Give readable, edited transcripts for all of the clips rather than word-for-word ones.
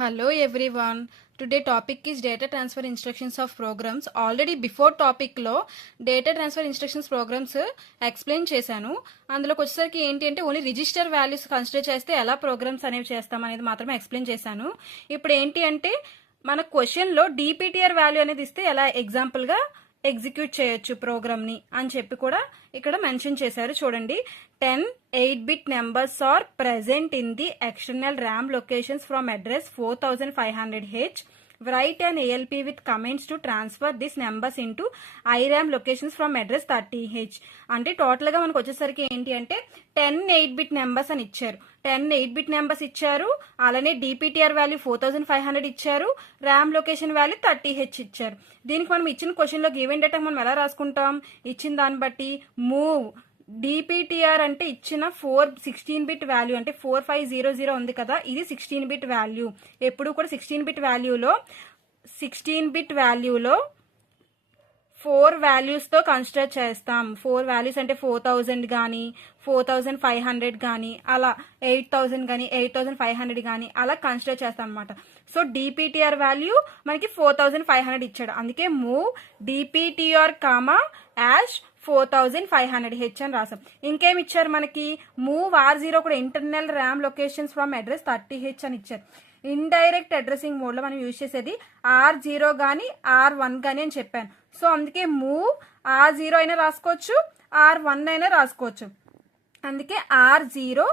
Hello everyone. Today topic is data transfer instructions of programs. Already before topic లో data transfer instructions programs explain చేశాను. అందులోకి వచ్చేసరికి ఏంటి అంటే ఓన్లీ రిజిస్టర్ వాల్యూస్ కన్సిడర్ చేస్తే ఎలా ప్రోగ్రామ్స్ అనేవి చేస్తాం అనేది మాత్రమే ఎక్స్ప్లెయిన్ చేశాను. ఇప్పుడు ఏంటి అంటే మన క్వశ్చన్లో డిపిటిఆర్ వాల్యూ అనేది ఇస్తే ఎలా ఎగ్జాంపుల్గా ఎగ్జిక్యూట్ చేయొచ్చు ప్రోగ్రామ్ని అని చెప్పి కూడా ఇక్కడ మెన్షన్ చేశారు. చూడండి, 10 8-bit numbers are present in the external RAM locations from address 4500H. Write an ALP with comments to transfer these numbers into IRAM locations from address 30H. అంటే టోటల్గా మనకు వచ్చేసరికి ఏంటి అంటే 10 8-bit నెంబర్స్ అని ఇచ్చారు. 10 8-bit నెంబర్స్ ఇచ్చారు, అలానే డిపిటిఆర్ వాల్యూ 4500 ఇచ్చారు, ర్యామ్ లొకేషన్ వాల్యూ 30H ఇచ్చారు. దీనికి మనం ఇచ్చిన క్వశ్చన్లో గివెన్ డేటా మనం ఎలా రాసుకుంటాం, ఇచ్చిన దాన్ని బట్టి మూవ్ డిపిటిఆర్ అంటే ఇచ్చిన 16-bit వాల్యూ అంటే 4500 ఉంది కదా, ఇది 16-bit వాల్యూ. ఎప్పుడు కూడా 16-bit వాల్యూలో 4 వాల్యూస్తో కన్సిడర్ చేస్తాం. 4 వాల్యూస్ అంటే 4000 కానీ 4500 కానీ అలా 8000 కానీ 8500 కానీ అలా కన్సిడర్ చేస్తాం అనమాట. సో డిపిటిఆర్ వాల్యూ మనకి 4500 ఇచ్చాడు, అందుకే move DPTR comma ash 4500H అని రాసాం. ఇంకేం ఇచ్చారు మనకి, మూవ్ R0 కూడా internal RAM locations from address 30H అని ఇచ్చారు. ఇండైరెక్ట్ అడ్రసింగ్ మోడ్లో మనం యూజ్ చేసేది R0 కానీ R1 కానీ అని చెప్పాను. సో అందుకే మూవ్ R0 అయినా రాసుకోవచ్చు, R1 అయినా రాసుకోవచ్చు. అందుకే R0,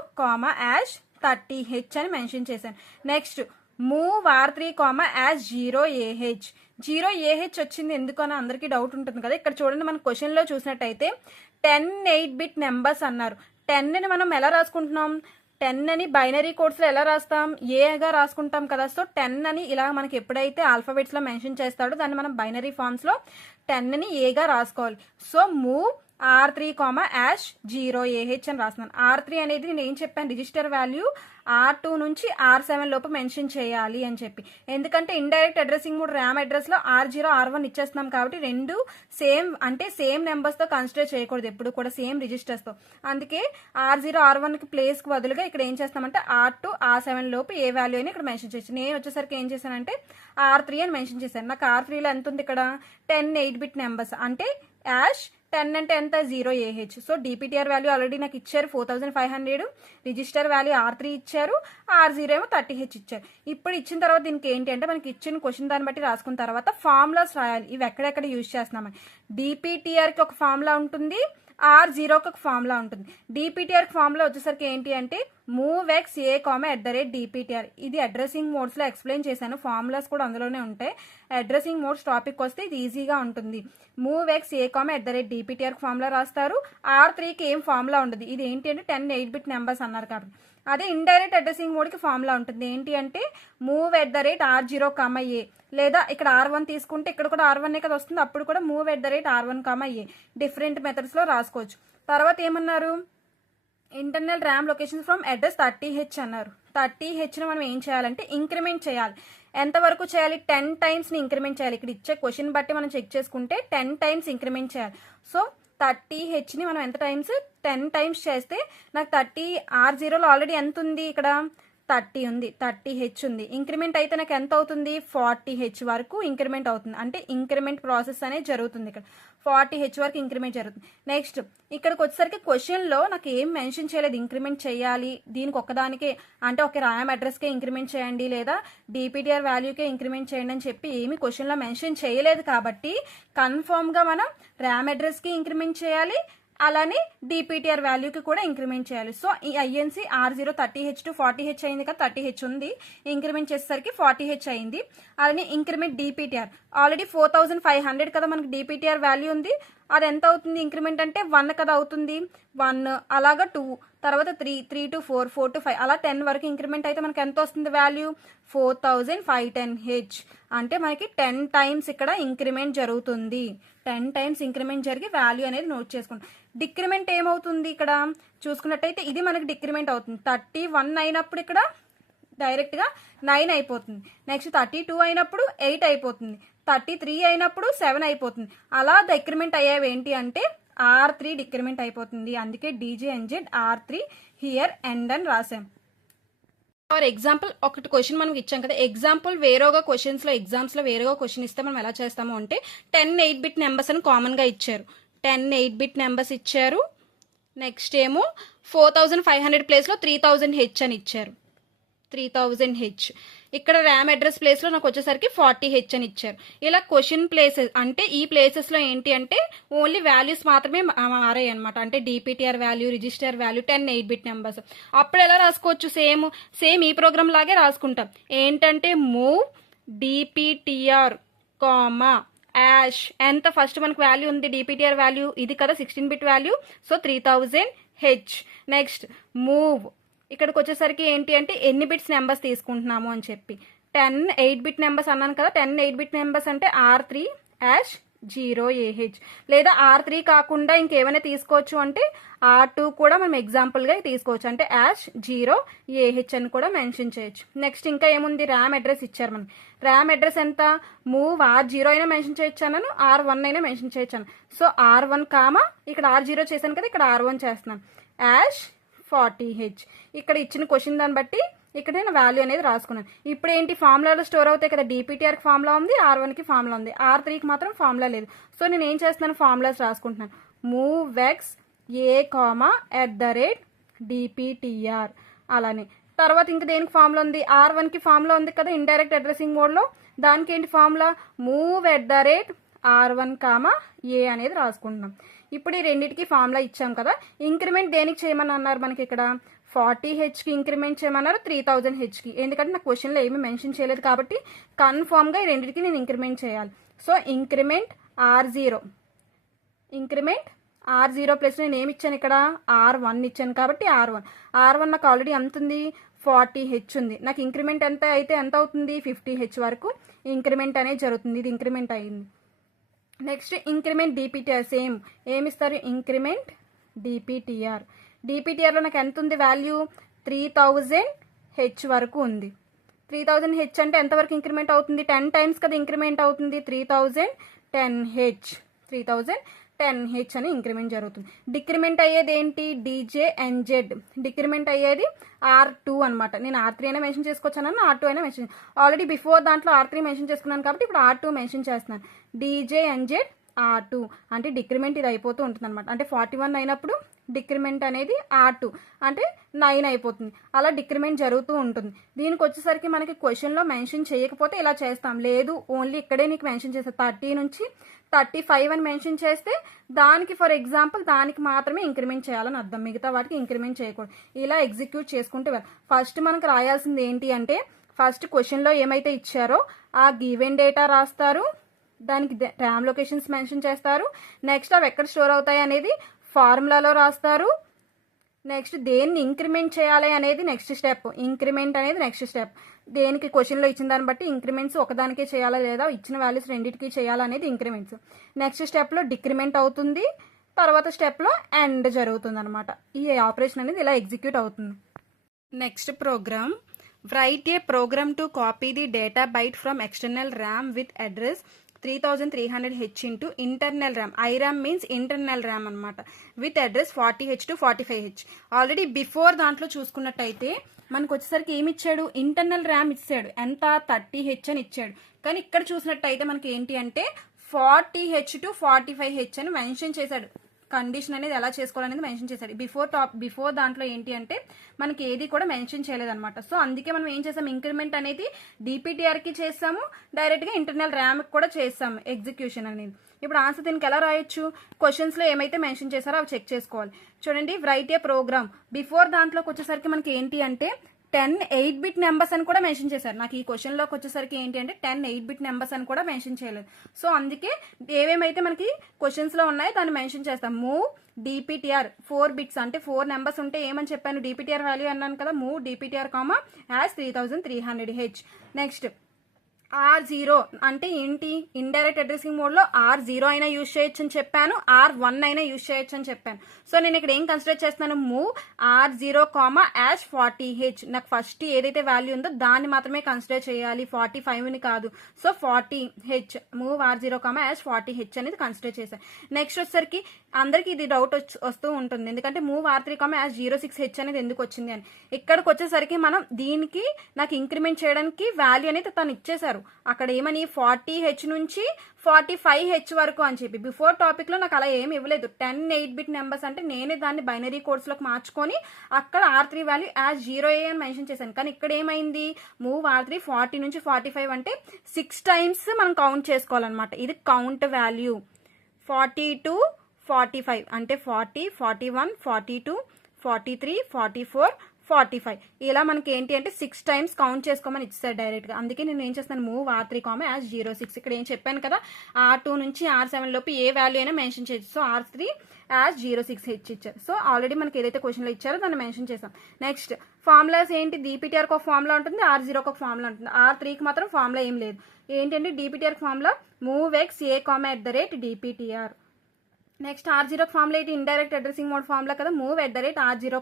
యాష్ 30H అని మెన్షన్ చేశాను. Next move R3, ash 0AH. 0AH వచ్చింది ఎందుకు అని అందరికీ డౌట్ ఉంటుంది కదా. ఇక్కడ చూడండి, మన క్వశ్చన్లో చూసినట్టయితే 10 8-bit నెంబర్స్ అన్నారు. 10ని మనం ఎలా రాసుకుంటున్నాం, 10 అని బైనరీ కోడ్స్లో ఎలా రాస్తాం, ఏగా రాసుకుంటాం కదా. సో 10 అని ఇలా మనకి ఎప్పుడైతే ఆల్ఫాబెట్స్లో మెన్షన్ చేస్తాడో దాన్ని మనం బైనరీ ఫామ్స్లో 10ని ఏగా రాసుకోవాలి. So move R3, ash 0AH అని రాస్తున్నాను. R3 అనేది నేను ఏం చెప్పాను, రిజిస్టర్ వాల్యూ R2 నుంచి R7 లోపు మెన్షన్ చేయాలి అని చెప్పి. ఎందుకంటే ఇండైరెక్ట్ అడ్రసింగ్ మోడ్ ర్యామ్ అడ్రస్లో R0 R1 ఇచ్చేస్తున్నాం కాబట్టి రెండు సేమ్ అంటే సేమ్ నెంబర్స్తో కన్సిడర్ చేయకూడదు, ఎప్పుడు కూడా సేమ్ రిజిస్టర్స్తో. అందుకే R0 R1కి ప్లేస్కి బదులుగా ఇక్కడ ఏం చేస్తామంటే R2 R7 లోపు ఏ వాల్యూ అని ఇక్కడ మెన్షన్ చేసి, నేను వచ్చేసరికి ఏం చేశానంటే R3 అని మెన్షన్ చేశాను. నాకు R3లో ఎంత ఉంది ఇక్కడ 10 8-bit నెంబర్స్ అంటే యాష్ 10 అంటే ఎంత 0AH. So DPTR value already నాకు ఇచ్చారు 4500, రిజిస్టర్ వాల్యూ R3 ఇచ్చారు, R0 ఏమో 30H ఇచ్చారు. ఇప్పుడు ఇచ్చిన తర్వాత దీనికి ఏంటి అంటే మనకి ఇచ్చిన క్వశ్చన్ దాన్ని బట్టి రాసుకున్న తర్వాత ఫార్ములాస్ రాయాలి. ఇవి ఎక్కడెక్కడ యూజ్ చేస్తున్నామని. డిపిటిఆర్కి ఒక ఫార్ములా ఉంటుంది, R0కి ఒక ఫార్ములా ఉంటుంది. డిపిటిఆర్ ఫార్ములా వచ్చేసరికి ఏంటి అంటే మూవ్ ఎక్స్ ఏ @DPTR. ఇది అడ్రసింగ్ మోడ్స్లో ఎక్స్ప్లెయిన్ చేశాను, ఫార్ములాస్ కూడా అందులోనే ఉంటాయి. అడ్రసింగ్ మోడ్స్ టాపిక్ వస్తే ఇది ఈజీగా ఉంటుంది. మూవ్ ఎక్స్ ఏ @DPTR ఫార్ములా రాస్తారు. R3కి ఏం ఫార్ములా ఉండదు. ఇది ఏంటి అంటే 10 8-bit నెంబర్స్ అన్నారు కాబట్టి. అదే ఇండైరెక్ట్ అడ్రసింగ్ మోడ్కి ఫార్ములా ఉంటుంది. ఏంటి అంటే మూవ్ R0, A, లేదా ఇక్కడ R1 తీసుకుంటే ఇక్కడ కూడా R1 కదా వస్తుంది, అప్పుడు కూడా మూవ్ R1, A డిఫరెంట్ మెథడ్స్లో రాసుకోవచ్చు. తర్వాత ఏమన్నారు, internal RAM location from address 30H అన్నారు. 30Hని మనం ఏం చేయాలంటే ఇంక్రిమెంట్ చేయాలి. ఎంతవరకు చేయాలి, 10 టైమ్స్ని ఇంక్రిమెంట్ చేయాలి. ఇక్కడ ఇచ్చే క్వశ్చన్ బట్టి మనం చెక్ చేసుకుంటే 10 టైమ్స్ ఇంక్రిమెంట్ చేయాలి. సో 30Hని మనం ఎంత టైమ్స్, 10 టైమ్స్ చేస్తే నాకు 30 R0లో ఆల్రెడీ ఎంత ఉంది, ఇక్కడ 30 ఉంది, 30H ఉంది. ఇంక్రిమెంట్ అయితే నాకు ఎంత అవుతుంది, 40H వరకు ఇంక్రిమెంట్ అవుతుంది. అంటే ఇంక్రిమెంట్ ప్రాసెస్ అనేది జరుగుతుంది. ఇక్కడ 40H వరకు ఇంక్రిమెంట్ జరుగుతుంది. నెక్స్ట్ ఇక్కడికి వచ్చేసరికి క్వశ్చన్లో నాకు ఏం మెన్షన్ చేయలేదు, ఇంక్రిమెంట్ చేయాలి దీనికి ఒక్కదానికే అంటే ఒక ర్యామ్ అడ్రస్కే ఇంక్రిమెంట్ చేయండి లేదా డిపిటిఆర్ వాల్యూకే ఇంక్రిమెంట్ చేయండి అని చెప్పి ఏమి క్వశ్చన్లో మెన్షన్ చేయలేదు. కాబట్టి కన్ఫర్మ్గా మనం ర్యామ్ అడ్రస్కి ఇంక్రిమెంట్ చేయాలి, అలానే డిపిటిఆర్ వాల్యూకి కూడా ఇంక్రిమెంట్ చేయాలి. సో ఈ INC R0 30H to 40H అయింది కదా, 30H ఉంది, ఇంక్రిమెంట్ చేసేసరికి 40H అయింది. అలానే ఇంక్రిమెంట్ డిపిటిఆర్ ఆల్రెడీ 4500 కదా మనకి డిపిటిఆర్ వాల్యూ ఉంది, అది ఎంత అవుతుంది ఇంక్రిమెంట్ అంటే 1 కదా అవుతుంది, 1 అలాగా 2 తర్వాత 3 3 to 4 4 to 5 అలా 10 వరకు ఇంక్రిమెంట్ అయితే మనకి ఎంత వస్తుంది వాల్యూ 4510H. అంటే మనకి 10 టైమ్స్ ఇక్కడ ఇంక్రిమెంట్ జరుగుతుంది. 10 టైమ్స్ ఇంక్రిమెంట్ జరిగి వాల్యూ అనేది నోట్ చేసుకుంటాం. డిక్రిమెంట్ ఏమవుతుంది ఇక్కడ చూసుకున్నట్టయితే ఇది మనకి డిక్రిమెంట్ అవుతుంది. 31 అయినప్పుడు ఇక్కడ డైరెక్ట్గా 9 అయిపోతుంది. నెక్స్ట్ 32 అయినప్పుడు 8 అయిపోతుంది. 33 అయినప్పుడు 7 అయిపోతుంది. అలా డిక్రిమెంట్ అయ్యేవి ఏంటి అంటే R3 డిక్రిమెంట్ అయిపోతుంది. అందుకే DJNZ R3 హియర్ ఎండ్ అని రాసాం. ఫర్ ఎగ్జాంపుల్ ఒకటి క్వశ్చన్ మనకి ఇచ్చాం కదా, ఎగ్జాంపుల్ వేరేగా క్వశ్చన్స్లో ఎగ్జామ్స్లో వేరేగా క్వశ్చన్ ఇస్తే మనం ఎలా చేస్తాము అంటే 10 8-bit నెంబర్స్ అని కామన్గా ఇచ్చారు. 10 8-bit నెంబర్స్ ఇచ్చారు. నెక్స్ట్ ఏమో 4500 ప్లేస్లో 3000H అని ఇచ్చారు. 3000H. ఇక్కడ ర్యామ్ అడ్రస్ ప్లేస్లో నాకు వచ్చేసరికి 40H అని ఇచ్చారు. ఇలా క్వశ్చన్ ప్లేసెస్ అంటే ఈ ప్లేసెస్లో ఏంటి అంటే ఓన్లీ వాల్యూస్ మాత్రమే మారాయి అనమాట. అంటే DPTR value, register value, 10 8-bit numbers. అప్పుడు ఎలా రాసుకోవచ్చు? సేమ్ ఈ ప్రోగ్రామ్ లాగే రాసుకుంటాం. ఏంటంటే మూవ్ డిపిటిఆర్ కామా యాష్ ఎంత ఫస్ట్ మనకు వాల్యూ ఉంది డిపిటిఆర్ వాల్యూ ఇది కదా 16-bit value, so 3000H. Next move ఇక్కడికి వచ్చేసరికి ఏంటి అంటే ఎన్ని బిట్స్ నెంబర్స్ తీసుకుంటున్నాము అని చెప్పి 10 8-bit నెంబర్స్ అన్నాను కదా, 10 8-bit నెంబర్స్ అంటే R3 యాష్ 0AH, లేదా R3 కాకుండా ఇంకేమైనా తీసుకోవచ్చు అంటే R2 కూడా మనం ఎగ్జాంపుల్గా తీసుకోవచ్చు, అంటే యాష్ 0AH అని కూడా మెన్షన్ చేయొచ్చు. నెక్స్ట్ ఇంకా ఏముంది, ర్యామ్ అడ్రస్ ఇచ్చారు మనం. ర్యామ్ అడ్రస్ ఎంత? మూవ్ R0 అయినా మెన్షన్ చేయొచ్చు అన్నాను, R1 అయినా మెన్షన్ చేయొచ్చు అన్నాను. సో R1 కామా ఇక్కడ R0 చేశాను కదా, ఇక్కడ R1 చేస్తున్నాను, యాష్ 40H. ఇక్కడ ఇచ్చిన క్వశ్చన్ దాన్ని బట్టి ఇక్కడ నేను వాల్యూ అనేది రాసుకున్నాను. ఇప్పుడు ఏంటి, ఫార్ములాలో స్టోర్ అవుతాయి కదా, డిపిటిఆర్కి ఫార్ములా ఉంది, R1కి ఫార్ములా ఉంది, R3కి మాత్రం ఫార్ములా లేదు. సో నేను ఏం చేస్తున్నాను, ఫార్ములాస్ రాసుకుంటున్నాను. మూవ్ ఎక్స్ ఏ కామా @DPTR అలానే. తర్వాత ఇంకా దేనికి ఫార్ములా ఉంది, R1కి ఫార్ములా ఉంది కదా ఇండైరెక్ట్ అడ్రసింగ్ మోడ్లో, దానికి ఏంటి ఫార్ములా, మూవ్ @R1 కామా ఏ అనేది రాసుకుంటున్నాం. ఇప్పుడు ఈ రెండింటికి ఫార్ములా ఇచ్చాం కదా, ఇంక్రిమెంట్ దేనికి చేయమని అన్నారు మనకి ఇక్కడ, 40Hకి ఇంక్రిమెంట్ చేయమన్నారు 3000Hకి. ఎందుకంటే నా క్వశ్చన్లో ఏమీ మెన్షన్ చేయలేదు కాబట్టి కన్ఫామ్గా ఈ రెండింటికి నేను ఇంక్రిమెంట్ చేయాలి. సో ఇంక్రిమెంట్ R0 ప్లస్ నేను ఏమి ఇచ్చాను ఇక్కడ, R1 ఇచ్చాను కాబట్టి R1 నాకు ఆల్రెడీ ఎంత ఉంది, 40H ఉంది. నాకు ఇంక్రిమెంట్ ఎంత అయితే ఎంత అవుతుంది, 50H వరకు ఇంక్రిమెంట్ అనేది జరుగుతుంది. ఇది ఇంక్రిమెంట్ అయ్యింది. నెక్స్ట్ ఇంక్రిమెంట్ డిపిటిఆర్ సేమ్ ఏమిస్తారు, ఇంక్రిమెంట్ డిపిటిఆర్లో నాకు ఎంత ఉంది వాల్యూ, 3000H వరకు ఉంది. 3000H అంటే ఎంతవరకు ఇంక్రిమెంట్ అవుతుంది, 10 టైమ్స్ కదా ఇంక్రిమెంట్ అవుతుంది, 3010H అని ఇంక్రిమెంట్ జరుగుతుంది. డిక్రిమెంట్ అయ్యేది ఏంటి, DJNZ. డిక్రిమెంట్ అయ్యేది R2 అనమాట. నేను R3 అయినా మెన్షన్ చేసుకోవచ్చాను, R2 అయినా మెన్షన్, ఆల్రెడీ బిఫోర్ దాంట్లో R3 మెన్షన్ చేసుకున్నాను కాబట్టి ఇప్పుడు R2 మెన్షన్ చేస్తున్నాను. DJNZ R2 అంటే డిక్రిమెంట్ ఇది అయిపోతూ ఉంటుంది అనమాట. అంటే 41 అయినప్పుడు డిక్రిమెంట్ అనేది R2 అంటే 9 అయిపోతుంది. అలా డిక్రిమెంట్ జరుగుతూ ఉంటుంది. దీనికి వచ్చేసరికి మనకి క్వశ్చన్లో మెన్షన్ చేయకపోతే ఇలా చేస్తాం, లేదు ఓన్లీ ఇక్కడే నీకు మెన్షన్ చేస్తాం 30 నుంచి 35 అని మెన్షన్ చేస్తే దానికి ఫర్ ఎగ్జాంపుల్ దానికి మాత్రమే ఇంక్రిమెంట్ చేయాలని అర్థం, మిగతా వాటికి ఇంక్రిమెంట్ చేయకూడదు. ఇలా ఎగ్జిక్యూట్ చేసుకుంటే ఫస్ట్ మనకు రాయాల్సింది ఏంటి అంటే, ఫస్ట్ క్వశ్చన్లో ఏమైతే ఇచ్చారో ఆ గివెన్ డేటా రాస్తారు, దానికి ర్యామ్ లొకేషన్స్ మెన్షన్ చేస్తారు. నెక్స్ట్ అవి ఎక్కడ స్టోర్ అవుతాయి అనేది ఫార్ములాలో రాస్తారు. నెక్స్ట్ దేన్ని ఇంక్రిమెంట్ చేయాలి అనేది నెక్స్ట్ స్టెప్, ఇంక్రిమెంట్ అనేది నెక్స్ట్ స్టెప్. దేనికి క్వశ్చన్లో ఇచ్చిన దాన్ని బట్టి ఇంక్రిమెంట్స్ ఒకదానికే చేయాలా లేదా ఇచ్చిన వాల్యూస్ రెండింటికి చేయాలనేది ఇంక్రిమెంట్స్. నెక్స్ట్ స్టెప్లో డిక్రిమెంట్ అవుతుంది, తర్వాత స్టెప్లో ఎండ్ జరుగుతుంది అనమాట. ఈ ఆపరేషన్ అనేది ఇలా ఎగ్జిక్యూట్ అవుతుంది. Next program, write a program to copy the data byte from external RAM with address 3300H into internal RAM. IRAM means internal RAM అనమాట. With address 40H to 45H. Already before దాంట్లో చూసుకున్నట్టయితే మనకు వచ్చేసరికి ఏమి ఇచ్చాడు, internal RAM ఇచ్చాడు, ఎంత 30H అని ఇచ్చాడు. కానీ ఇక్కడ చూసినట్టయితే మనకి ఏంటి అంటే 40H to 45H అని మెన్షన్ చేశాడు. కండిషన్ అనేది ఎలా చేసుకోవాలనేది మెన్షన్ చేశాడు. బిఫోర్ దాంట్లో ఏంటి అంటే మనకి ఏది కూడా మెన్షన్ చేయలేదన్నమాట. సో అందుకే మనం ఏం చేసాం, ఇంక్రిమెంట్ అనేది డిపిటిఆర్కి చేసాము, డైరెక్ట్గా ఇంటర్నల్ ర్యామ్కి కూడా చేసాము ఎగ్జిక్యూషన్ అనేది. ఇప్పుడు ఆన్సర్ దీనికి ఎలా రాయొచ్చు, క్వశ్చన్స్లో ఏమైతే మెన్షన్ చేశారో అవి చెక్ చేసుకోవాలి. చూడండి, రైట్ ఏ ప్రోగ్రామ్. బిఫోర్ దాంట్లోకి వచ్చేసరికి మనకి ఏంటి అంటే 10 8-bit నెంబర్స్ అని కూడా మెన్షన్ చేశారు. నాకు ఈ క్వశ్చన్లోకి వచ్చేసరికి ఏంటి అంటే 10 8-bit నెంబర్స్ అని కూడా మెన్షన్ చేయలేదు. సో అందుకే ఏవేమైతే మనకి క్వశ్చన్స్లో ఉన్నాయో దాన్ని మెన్షన్ చేస్తాం. మూవ్ డిపిటిఆర్ 4 bits అంటే 4 నెంబర్స్ ఉంటే ఏమని చెప్పాను, డిపిటిఆర్ వాల్యూ అన్నాను కదా, move DPTR comma as 3300H. Next R0 అంటే ఏంటి, ఇండైరెక్ట్ అడ్రసింగ్ మోడ్ లో R0 అయినా యూజ్ చేయొచ్చు అని చెప్పాను, R1 అయినా యూజ్ చేయొచ్చు అని చెప్పాను. సో నేను ఇక్కడ ఏం కన్సిడర్ చేస్తున్నాను, మూవ్ R0, #40H. నాకు ఫస్ట్ ఏదైతే వాల్యూ ఉందో దాన్ని మాత్రమే కన్సిడర్ చేయాలి, 45ని కాదు. So 40H, move R0, #40H అనేది కన్సిడర్ చేశాను. నెక్స్ట్ వచ్చేసరికి అందరికి ఇది డౌట్ వస్తూ ఉంటుంది, ఎందుకంటే మూవ్ R3, #06H అనేది ఎందుకు వచ్చింది అని. ఇక్కడికి వచ్చేసరికి మనం దీనికి నాకు ఇంక్రిమెంట్ చేయడానికి వాల్యూ అనేది తను ఇచ్చేసారు. అక్కడ ఏమని 40H నుంచి 45H వరకు అని చెప్పి. బిఫోర్ టాపిక్ లో నాకు అలా ఏమి ఇవ్వలేదు. 10 8-bit నెంబర్స్ అంటే నేనే దాన్ని బైనరీ కోడ్స్ లోకి మార్చుకొని అక్కడ R3 వాల్యూ #0A అని మెన్షన్ చేశాను. కానీ ఇక్కడ ఏమైంది, మూవ్ R3 40 నుంచి 45 అంటే 6 times మనం కౌంట్ చేసుకోవాలన్నమాట. ఇది కౌంట్ వాల్యూ. 40 to 45 అంటే 40, 41, 42, 43, 44, 45 ఇలా మనకి ఏంటి అంటే 6 times కౌంట్ చేసుకోమని ఇచ్చారు డైరెక్ట్ గా. అందుకే నేను ఏం చేస్తాను, మూవ్ R3, #06. ఇక్కడ ఏం చెప్పాను కదా, R2 నుంచి R7 లోపు ఏ వాల్యూ అయినా మెన్షన్ చేయొచ్చు. సో R3 #06H ఇచ్చారు. సో ఆల్రెడీ మనకి ఏదైతే క్వశ్చన్ లో ఇచ్చారో దాన్ని మెన్షన్ చేసాం. నెక్స్ట్ ఫార్ములాస్ ఏంటి, DPTR ఒక ఫార్ములా ఉంటుంది, R0 ఒక ఫార్ములా ఉంటుంది. R3కి మాత్రం ఫార్ములా ఏం లేదు. ఏంటంటే DPTR ఫార్ములా మూవ్ ఎక్స్ ఏ, @DPTR. నెక్స్ట్ R0 ఫార్ములా ఏంటి, ఇండైరెక్ట్ అడ్రసింగ్ మోడ్ ఫార్ములా కదా, మూవ్ @R0,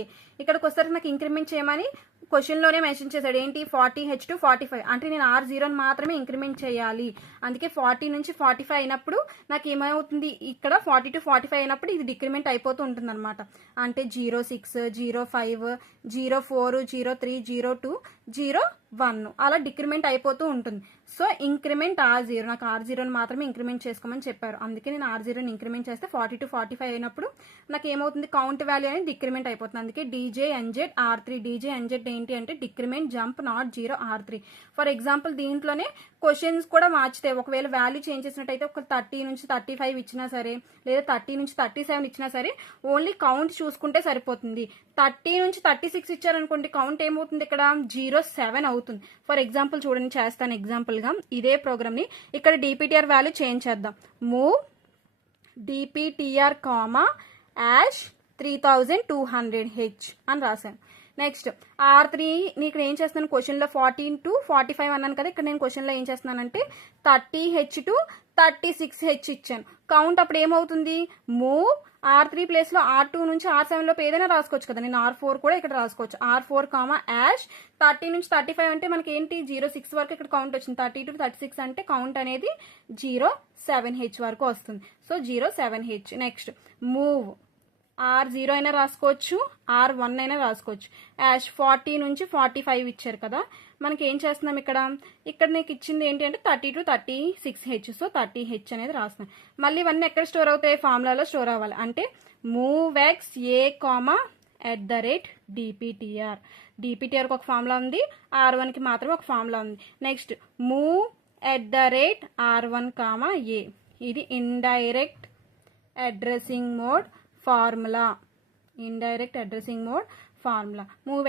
A. ఇక్కడికి వస్తారు నాకు ఇంక్రిమెంట్ చేయమని క్వశ్చన్ లోనే మెన్షన్ చేశాడు. ఏంటి 40H to 45 అంటే నేను R0 మాత్రమే ఇంక్రిమెంట్ చేయాలి. అందుకే 40 నుంచి 45 అయినప్పుడు నాకు ఏమవుతుంది, ఇక్కడ 40 to 45 అయినప్పుడు ఇది డిక్రిమెంట్ అయిపోతూ ఉంటుంది అనమాట. అంటే 06, 05, 04, 03, 02, 01 అలా డిక్రిమెంట్ అయిపోతూ ఉంటుంది. సో ఇంక్రిమెంట్ R0, నాకు R0 మాత్రమే ఇంక్రిమెంట్ చేసుకోమని చెప్పారు. అందుకే నేను R0 ఇంక్రిమెంట్ చేస్తే 40 to 45 అయినప్పుడు నాకు ఏమవుతుంది, కౌంట్ వాల్యూ అనేది డిక్రిమెంట్ అయిపోతుంది. అందుకే DJNZ R3. DJNZ ఏంటి అంటే decrement jump not 0 R3. For example దీంట్లోనే క్వశ్చన్స్ కూడా మార్చితే ఒకవేళ వాల్యూ చేంజ్ చేసినట్టయితే ఒక 30 నుంచి 35 ఇచ్చినా సరే, లేదా 30 నుంచి 37 ఇచ్చినా సరే, ఓన్లీ కౌంట్ చూసుకుంటే సరిపోతుంది. 30 నుంచి 36 ఇచ్చారనుకోండి, కౌంట్ ఏమవుతుంది ఇక్కడ 07 అవుతుంది. ఫర్ ఎగ్జాంపుల్ చూడండి, చేస్తాను ఎగ్జాంపుల్ గా ఇదే ప్రోగ్రామ్ ని. ఇక్కడ DPTR వాల్యూ చేంజ్ చేద్దాం. మూవ్ DPTR, #3200H అని రాశాను. నెక్స్ట్ R3 ఇక్కడ ఏం చేస్తున్నాను, క్వశ్చన్ లో 14 to 45 అన్నాను కదా, ఇక్కడ నేను క్వశ్చన్ లో ఏం చేస్తున్నానంటే 30H to 36H ఇచ్చాను. కౌంట్ అప్పుడు ఏమవుతుంది, మూవ్ R3 ప్లేస్ లో R2 నుంచి R7 లోపు ఏదైనా రాసుకోవచ్చు కదా, నేను R4 కూడా ఇక్కడ రాసుకోవచ్చు. R4, #30 నుంచి 35 అంటే మనకి ఏంటి 06 వరకు ఇక్కడ కౌంట్ వచ్చింది. 30 to 36 అంటే కౌంట్ అనేది 07H వరకు వస్తుంది. So 07H. Next move R0 అయినా రాసుకోవచ్చు, R1 అయినా రాసుకోవచ్చు. #40 నుంచి 45 ఇచ్చారు కదా, మనకి ఏం చేస్తున్నాం ఇక్కడ నీకు ఇచ్చింది ఏంటి అంటే 30 to 36H. సో 30H అనేది రాస్తున్నాం. మళ్ళీ ఇవన్నీ ఎక్కడ స్టోర్ అవుతాయి, ఫార్ములాలో స్టోర్ అవ్వాలి. అంటే మూవ్ ఎక్స్ ఏ, @DPTR. DPTRకి ఒక ఫార్ములా ఉంది, R1కి మాత్రమే ఒక ఫార్ములా ఉంది. Next move @R1, A. ఇది indirect addressing mode formula. Indirect addressing mode formula. Move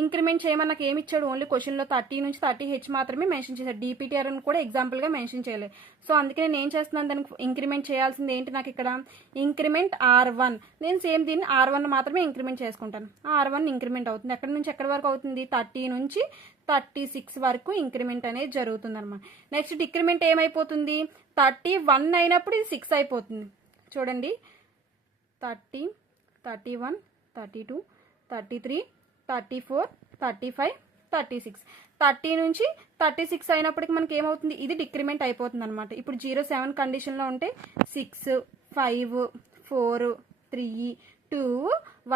increment చేయమని నాకు ఏమి ఇచ్చాడు, ఓన్లీ క్వశ్చన్ లో 30 నుంచి 30H మాత్రమే మెన్షన్ చేశాడు. DPTR అని కూడా ఎగ్జాంపుల్ గా మెన్షన్ చేయలేదు. సో అందుకే నేను ఏం చేస్తున్నాను, దానికి ఇంక్రిమెంట్ చేయాల్సింది ఏంటి, నాకు ఇక్కడ ఇంక్రిమెంట్ R1. నేను సేమ్ దీన్ని R1 మాత్రమే ఇంక్రిమెంట్ చేసుకుంటాను. R1 ఇంక్రిమెంట్ అవుతుంది. ఎక్కడి నుంచి ఎక్కడి వరకు అవుతుంది, 30 నుంచి 36 వరకు ఇంక్రిమెంట్ అనేది జరుగుతుంది అనమాట. నెక్స్ట్ డిక్రిమెంట్ ఏమైపోతుంది, 31 అయినప్పుడు ఇది 6 అయిపోతుంది. చూడండి, 30, 31, 32, 33, 34, 35, 36. 30 నుంచి 36 అయినప్పటికి మనకి ఏమవుతుంది, ఇది డిక్రిమెంట్ అయిపోతుంది అనమాట. ఇప్పుడు 07 కండిషన్లో ఉంటే 6, 5, 4, 3, 2,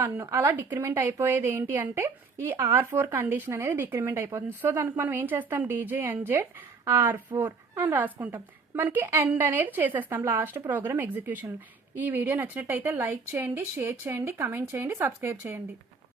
1 అలా డిక్రిమెంట్ అయిపోయేది ఏంటి అంటే ఈ R4 కండిషన్ అనేది డిక్రిమెంట్ అయిపోతుంది. సో దానికి మనం ఏం చేస్తాం, DJNZ R4 అని రాసుకుంటాం. మనకి ఎండ్ అనేది చేసేస్తాం లాస్ట్ ప్రోగ్రామ్ ఎగ్జిక్యూషన్. ఈ వీడియో నచ్చినట్టయితే లైక్ చేయండి, షేర్ చేయండి, కమెంట్ చేయండి, సబ్స్క్రైబ్ చేయండి.